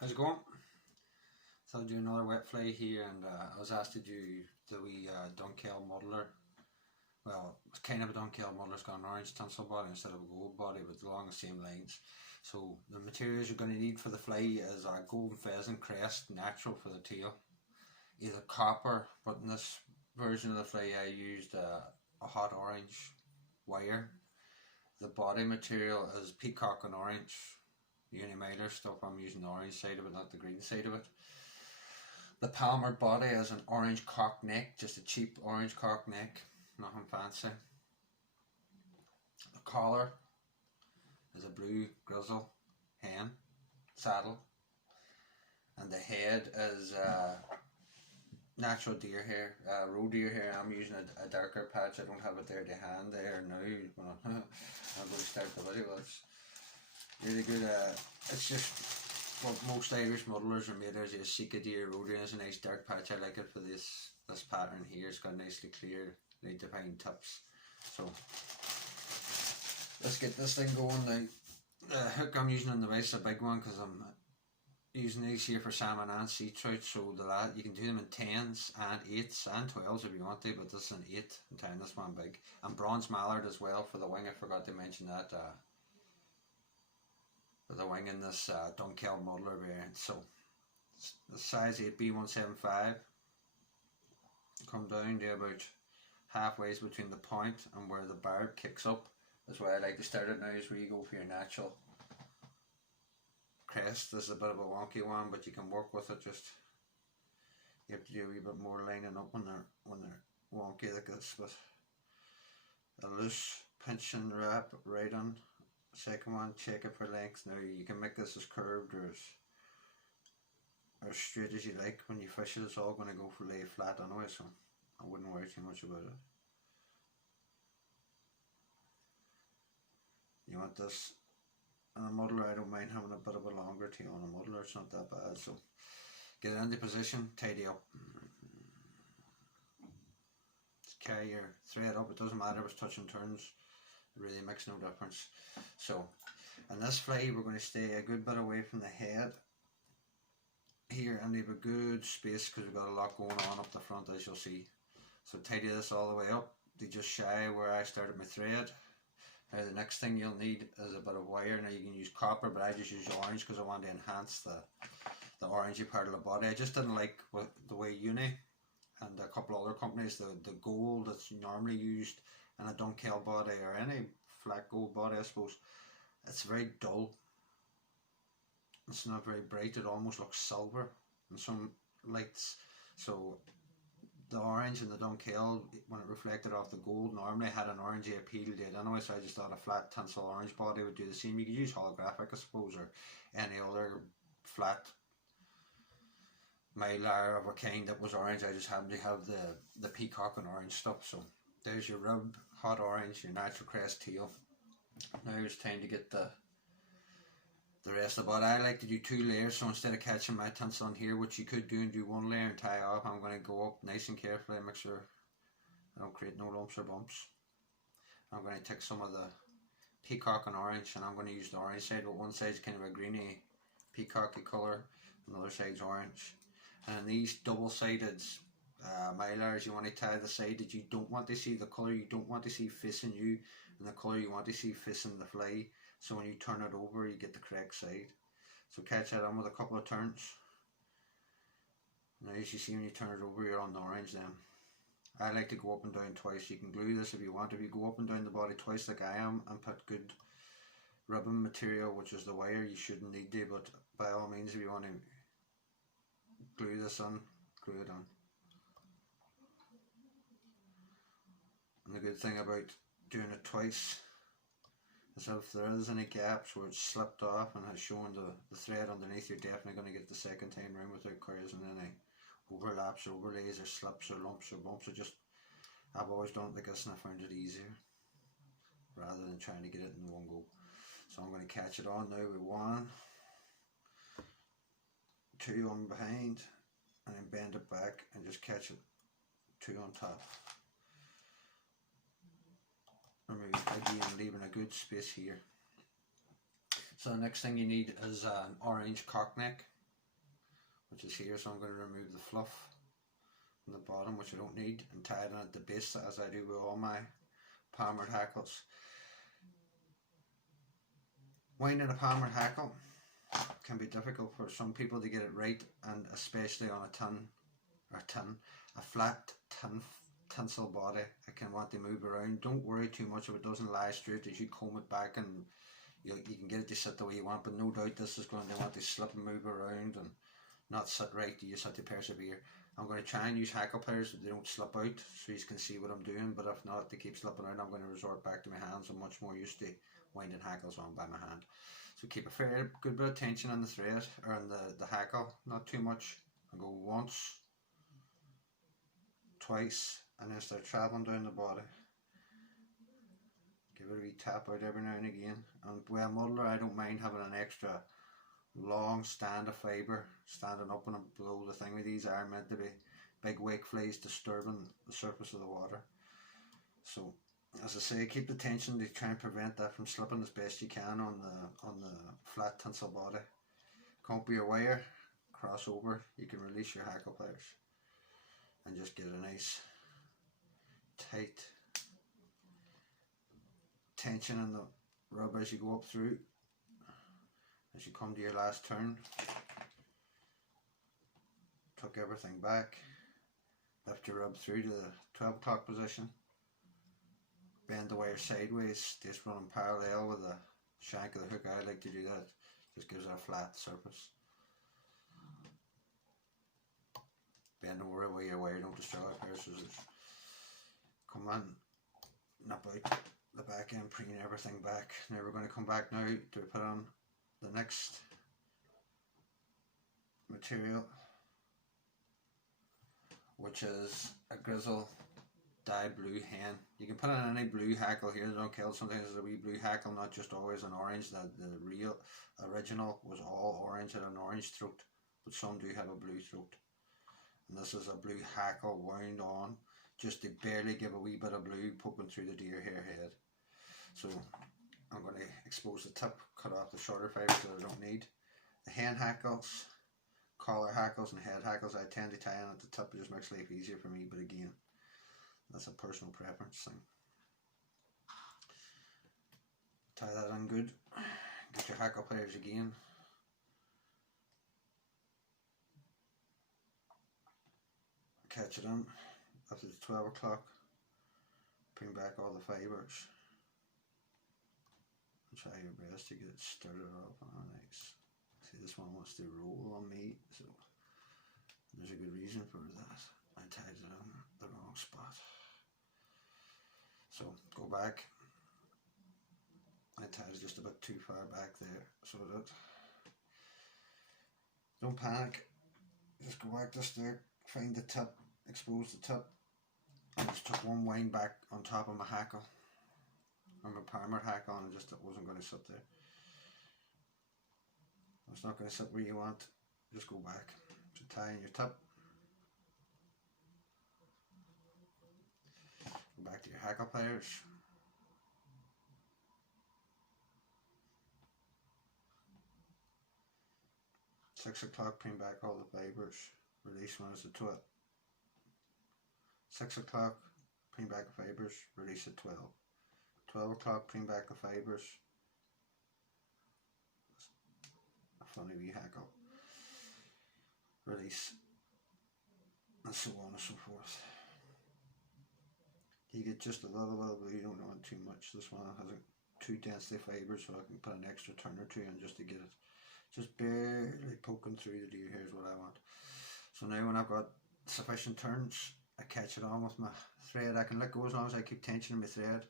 How's it going? So I'll do another wet fly here, and I was asked to do the wee dunkeld muddler. Well, it's kind of a dunkeld muddler. It's got an orange tinsel body instead of a gold body, but along the same lines. So the materials you're going to need for the fly is a golden pheasant crest, natural for the tail, either copper, but in this version of the fly I used a hot orange wire. The body material is peacock and orange. Uni-miler stuff. I'm using the orange side of it, not the green side of it. The Palmer body is an orange cock neck, just a cheap orange cock neck, nothing fancy. The collar is a blue grizzle hen saddle, and the head is natural deer hair, roe deer hair. I'm using a darker patch. I don't have it there to hand there now. I'm going to start the video. It's really good. It's just what most Irish muddlers are made of. Is a Sika deer roe deer. It's a nice dark patch. I like it for this pattern here. It's got nicely clear, really defined tips. So let's get this thing going now. The hook I'm using on the device is a big one because I'm using these here for salmon and sea trout. So you can do them in 10s and 8s and 12s if you want to, but this is an 8 and 10. This one big. And bronze mallard as well for the wing. I forgot to mention that. For the wing in this dunkeld muddler variant. So the size 8B175. Come down to about halfway between the point and where the barb kicks up. That's why I like to start it now, is where you go for your natural crest. This is a bit of a wonky one, but you can work with it. Just you have to do a wee bit more lining up when they're wonky like this, with a loose pinch and wrap right on. Second one, check it for length. Now you can make this as curved or as straight as you like. When you fish it, it's all going to go for lay flat anyway, so I wouldn't worry too much about it. You want this on a muddler. I don't mind having a bit of a longer tail on a muddler. It's not that bad. So get it into position, tidy up. Just carry your thread up. It doesn't matter if it's touch and turns. It really makes no difference. So in this fly we're going to stay a good bit away from the head here and leave a good space, because we've got a lot going on up the front, as you'll see. So tidy this all the way up. They just shy where I started my thread. Now the next thing you'll need is a bit of wire. Now you can use copper, but I just use orange because I want to enhance the orangey part of the body. I just didn't like the way Uni and a couple other companies, the gold that's normally used in a dunkeld body or any flat gold body, I suppose, it's very dull. It's not very bright. It almost looks silver in some lights. So the orange in the dunkeld, when it reflected off the gold, normally had an orangey appeal to it anyway, so I just thought a flat tinsel orange body would do the same. You could use holographic, I suppose, or any other flat mylar of a kind that was orange. I just happened to have the peacock and orange stuff. So there's your rib, hot orange, your natural crest tail. Now it's time to get the rest of the body. I like to do 2 layers, so instead of catching my tinsel on here, which you could do and do 1 layer and tie off, I'm going to go up nice and carefully and make sure I don't create no lumps or bumps. I'm going to take some of the peacock and orange, and I'm going to use the orange side, but one side's kind of a greeny peacocky colour and the other side's orange. And in these double-sided mylars, you want to tie the side that you don't want to see, the colour you don't want to see facing you, and the colour you want to see facing the fly. So when you turn it over, you get the correct side. So catch that on with a couple of turns. Now as you see, when you turn it over, you're on the orange then. I like to go up and down twice. You can glue this if you want. If you go up and down the body twice like I am and put good ribbon material, which is the wire, you shouldn't need to, but by all means, if you want to glue this on, glue it on. And the good thing about doing it twice is if there is any gaps where it's slipped off and has shown the thread underneath, you're definitely going to get the second time round without causing any overlaps or overlays or slips or lumps or bumps. I've always done it like this, and I found it easier rather than trying to get it in one go. So I'm going to catch it on now with 1, 2 on behind, and then bend it back and just catch it 2 on top. Again, leaving a good space here. So the next thing you need is an orange cock neck. which is here. So I'm going to remove the fluff from the bottom, which I don't need, and tie it on at the base as I do with all my palmered hackles. Winding a palmered hackle can be difficult for some people to get it right, and especially on a flat tinsel body. It can want to move around. Don't worry too much if it doesn't lie straight. As you comb it back, and you can get it to sit the way you want, but no doubt this is going to want to slip and move around and not sit right. You just have to persevere. I'm going to try and use hackle pliers so they don't slip out, so you can see what I'm doing, but if not, they keep slipping out, I'm going to resort back to my hands. I'm much more used to winding hackles on by my hand. So keep a fair good bit of tension on the thread, or on the hackle, not too much. I go once, twice, and then start travelling down the body. Give it a wee tap out every now and again. And with a muddler, I don't mind having an extra long stand of fibre standing up and below the thing. With these are meant to be big wake flies disturbing the surface of the water. So as I say, keep the tension to try and prevent that from slipping as best you can on the flat tinsel body. Comb your wire, cross over, you can release your hackle pliers and just get a nice tight tension in the rub as you go up through. As you come to your last turn, tuck everything back, lift your rub through to the 12 o'clock position, bend the wire sideways, just running parallel with the shank of the hook. I like to do that, just gives it a flat surface. Bend over away your wire, don't destroy a pair of scissors. Come on, nip out the back end, preen everything back. Now we're going to come back now to put on the next material, which is a grizzle dye blue hen. You can put on any blue hackle here, dunkeld. Sometimes there's a wee blue hackle, not just always an orange. The real original was all orange, had an orange throat, but some do have a blue throat. And this is a blue hackle wound on, just to barely give a wee bit of blue poking through the deer hair head. So I'm going to expose the tip, cut off the shorter fibres that I don't need. The hen hackles, collar hackles and head hackles, I tend to tie in at the tip. It just makes life easier for me, but again, that's a personal preference thing. Tie that on good. Get your hackle pliers again. Catch it in after it's 12 o'clock. Bring back all the fibres. Try your best to get it started off on nice. See, this one wants to roll on me, so there's a good reason for that. I tied it on the wrong spot. So go back. I tied it just a bit too far back there, so that don't panic. Just go back just there, find the tip, expose the tip. I just took one wind back on top of my hackle. I'm a palmer hackle, and just it wasn't going to sit there. It's not going to sit where you want. Just go back. So tie in your tip. Go back to your hackle pliers. Six o'clock, bring back all the fibres. Release one as a 12. 6 o'clock, bring back the fibres. Release at 12. 12 o'clock, bring back the fibres. A funny wee hackle. Release. And so on and so forth. You get just a little blue, you don't want too much. This one has too densely fibres, so I can put an extra turn or two in just to get it. Just barely poking through the deer hair is what I want. So now when I've got sufficient turns, I catch it on with my thread. I can let go as long as I keep tensioning my thread.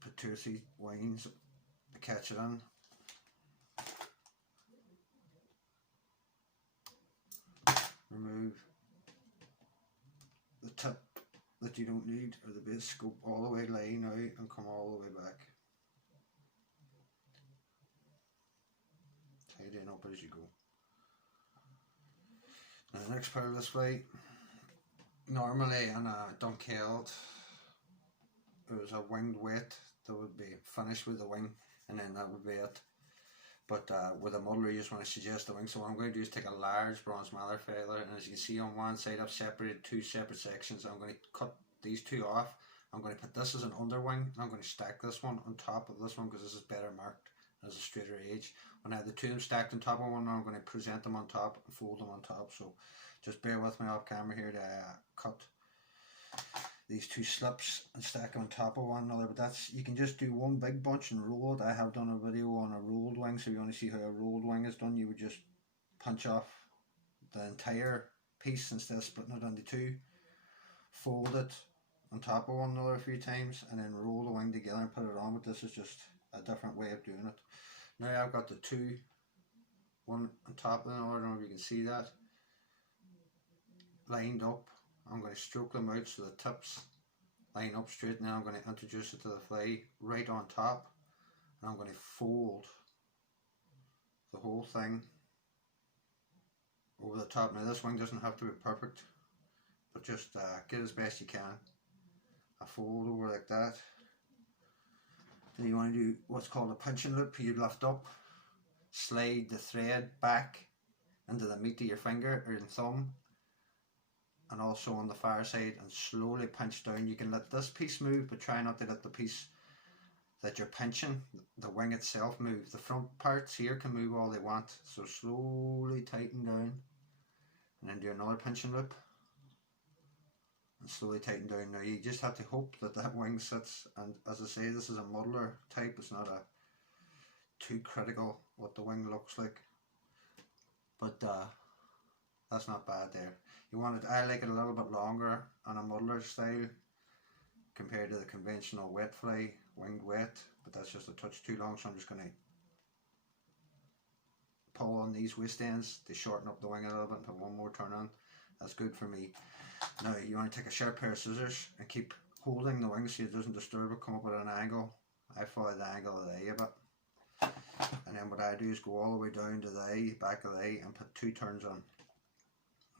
Put 2 or 3 winds to catch it on. Remove the tip that you don't need, or the base scope all the way line out and come all the way back. Tidying up as you go. Now the next part of this flight, normally in a dunkeld, it was a winged weight that would be finished with the wing, and then that would be it. But with a muddler, you just want to suggest the wing. So what I'm going to do is take a large bronze mallard feather, and as you can see on one side, I've separated two separate sections. I'm going to cut these two off. I'm going to put this as an underwing, and I'm going to stack this one on top of this one because this is better marked as a straighter edge. When I have the two of them stacked on top of one, I'm going to present them on top and fold them on top. So just bear with me off camera here to cut these two slips and stack on top of one another. But that's, you can just do one big bunch and roll it. I have done a video on a rolled wing, so if you want to see how a rolled wing is done, you would just punch off the entire piece instead of splitting it into two, fold it on top of one another a few times, and then roll the wing together and put it on. But this is just a different way of doing it. Now I've got the two, one on top of the other. I don't know if you can see that, lined up. I'm going to stroke them out so the tips line up straight. Now I'm going to introduce it to the fly right on top, and I'm going to fold the whole thing over the top. Now this wing doesn't have to be perfect, but just get as best you can. I fold over like that. Then you want to do what's called a pinching loop. You lift up, slide the thread back into the meat of your finger or your thumb, and also on the far side, and slowly pinch down. You can let this piece move, but try not to let the piece that you're pinching, the wing itself, move. The front parts here can move all they want, so slowly tighten down, and then do another pinching loop and slowly tighten down. Now you just have to hope that that wing sits, and as I say, this is a muddler type. It's not a too critical what the wing looks like, but that's not bad there. You want it, I like it a little bit longer on a muddler style compared to the conventional wet fly, winged wet, but that's just a touch too long, so I'm just going to pull on these waist ends to shorten up the wing a little bit and put one more turn on. That's good for me. Now you want to take a sharp pair of scissors and keep holding the wing so it doesn't disturb it, come up at an angle. I follow the angle of the eye a bit, and then what I do is go all the way down to the eye, back of the eye, and put two turns on.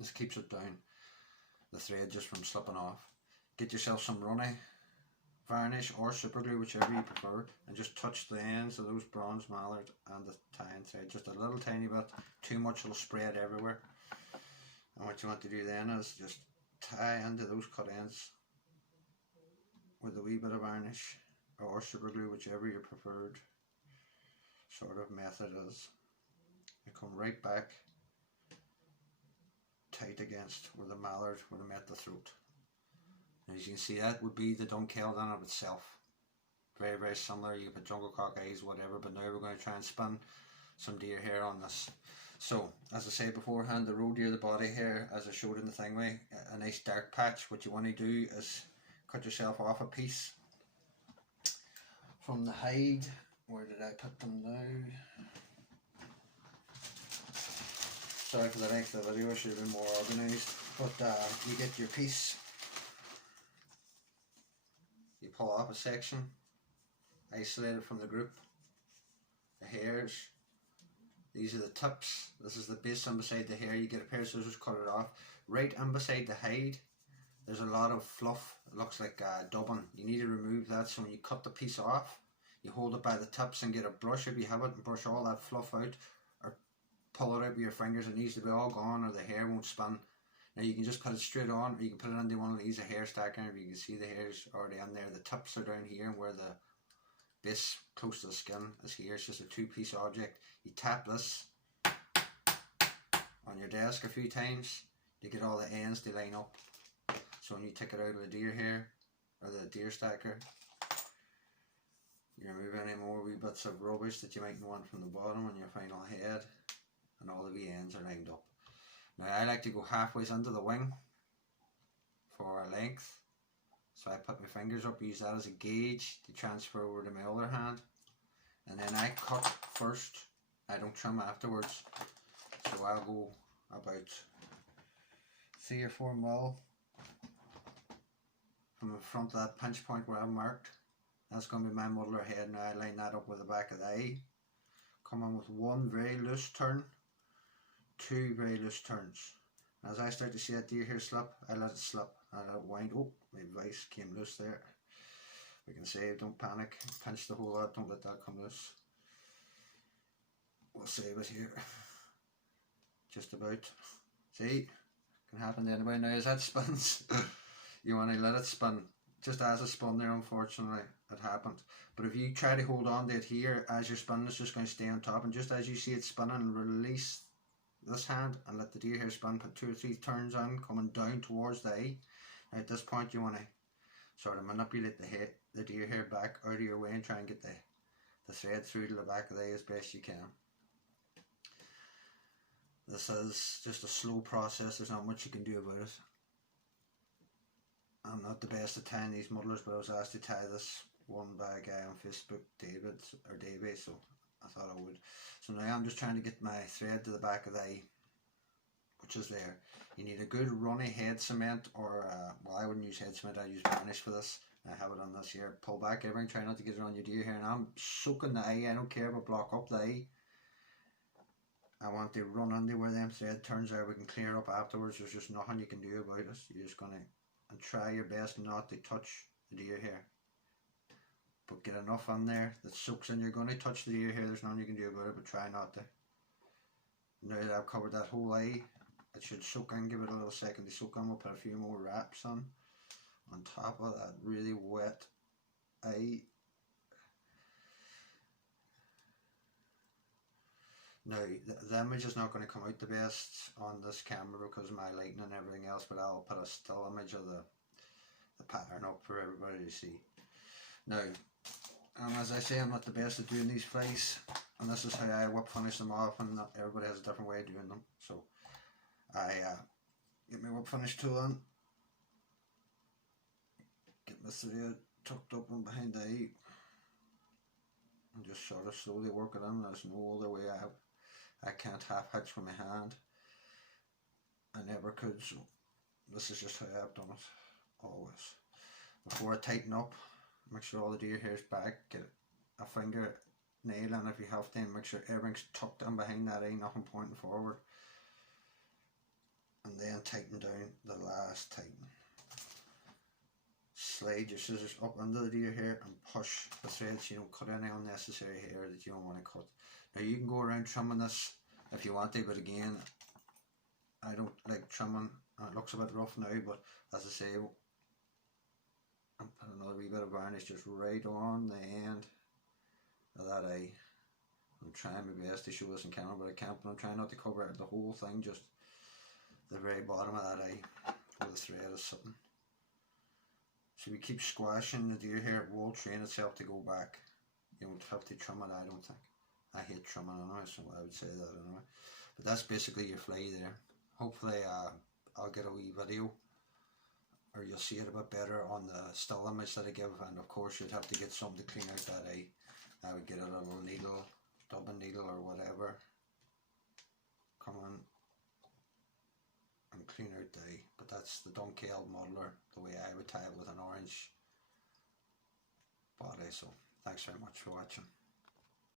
This keeps it down, the thread just from slipping off. Get yourself some runny varnish or super glue, whichever you prefer, and just touch the ends of those bronze mallard and the tying thread just a little tiny bit. Too much will spread everywhere. And what you want to do then is just tie into those cut ends with a wee bit of varnish or super glue, whichever your preferred sort of method is. You come right back tight against where the mallard would have met the throat. And as you can see, that would be the dunkeld in of itself. Very, very similar. You put jungle cock eyes, whatever, but now we're going to try and spin some deer hair on this. So, as I said beforehand, the roe deer, the body hair, as I showed in the thing way, a nice dark patch. What you want to do is cut yourself off a piece from the hide. Where did I put them now? Sorry for the length of the video, I should have been more organised. But you get your piece, you pull off a section, isolate it from the group, the hairs. These are the tips. This is the base in beside the hair. You get a pair of scissors, cut it off. Right in beside the hide, there's a lot of fluff. It looks like dubbing. You need to remove that. So when you cut the piece off, you hold it by the tips and get a brush if you have it, and brush all that fluff out, or pull it out with your fingers. It needs to be all gone, or the hair won't spin. Now you can just put it straight on, or you can put it into one of these, a hair stacker. If you can see the hairs already in there. The tips are down here, and where the base close to the skin is here. It's just a two-piece object. You tap this on your desk a few times to get all the ends to line up. So when you take it out of the deer hair or the deer stacker, you remove any more wee bits of rubbish that you might want from the bottom on your final head, and all the wee ends are lined up. Now I like to go halfway into the wing for a length. So I put my fingers up, use that as a gauge to transfer over to my other hand, and then I cut first. I don't trim afterwards. So I'll go about 3 or 4 mil from the front of that pinch point where I've marked. That's going to be my muddler head. Now I line that up with the back of the eye. Come on with one very loose turn, 2 very loose turns. As I start to see that deer hair slip, I let it slip. I let it wind. Oh, my vice came loose there. We can save, don't panic. Pinch the whole lot, don't let that come loose. we'll save it here. Just about. See, can happen to anybody now as that spins. You want to let it spin. Just as it spun there, unfortunately, it happened. But if you try to hold on to it here as you're spinning, it's just going to stay on top. And just as you see it spinning, release this hand and let the deer hair spin. Put 2 or 3 turns on, coming down towards the eye. Now at this point, you want to sort of manipulate the deer hair back out of your way and try and get the thread through to the back of the eye as best you can. This is just a slow process. There's not much you can do about it. I'm not the best at tying these muddlers, but I was asked to tie this one by a guy on Facebook, Davey, so I thought I would. So now I'm just trying to get my thread to the back of the eye, which is there. You need a good runny head cement, or well, I wouldn't use head cement, I use varnish for this. I have it on this here. Pull back everything, try not to get it on your deer hair, and I'm soaking the eye. I don't care but block up the eye. I want to run under where them thread turns out. We can clear up afterwards. There's just nothing you can do about it. You're just gonna try your best not to touch the deer hair, but get enough on there that soaks in. You're going to touch the deer hair, there's nothing you can do about it, but try not to. Now that I've covered that whole eye, it should soak in. Give it a little second to soak in. We'll put a few more wraps on top of that really wet eye. Now the image is not going to come out the best on this camera because of my lighting and everything else, but I'll put a still image of the pattern up for everybody to see. Now, as I say, I'm not the best at doing these flies, and this is how I whip finish them off, and not everybody has a different way of doing them. So I get my whip finish tool on, get my thread tucked up and behind the eye, and just sort of slowly work it in. There's no other way. I can't half hitch with my hand. I never could, so this is just how I've done it, always. Before I tighten up, make sure all the deer hair's back, get a finger nail in if you have to, and make sure everything's tucked in behind that eye, nothing pointing forward. And then tighten down the last tighten. Slide your scissors up under the deer hair and push the thread so you don't cut any unnecessary hair that you don't want to cut. Now you can go around trimming this if you want to, but again, I don't like trimming, and it looks a bit rough now, but as I say, I'm putting another wee bit of varnish just right on the end of that eye. I'm trying my best to show this in camera, but I can't, but I'm trying not to cover the whole thing, just the very bottom of that eye where the thread is sitting. So we keep squashing the deer hair, it will train itself to go back. You don't have to trim it, I don't think. I hate trimming anyway, so I would say that anyway. But that's basically your fly there. Hopefully I'll get a wee video, or you'll see it a bit better on the still image that I give, and of course you'd have to get something to clean out that eye. I would get a little needle, dubbing needle or whatever, come on and clean out the eye. But that's the dunkeld muddler, the way I would tie it, with an orange body. So thanks very much for watching.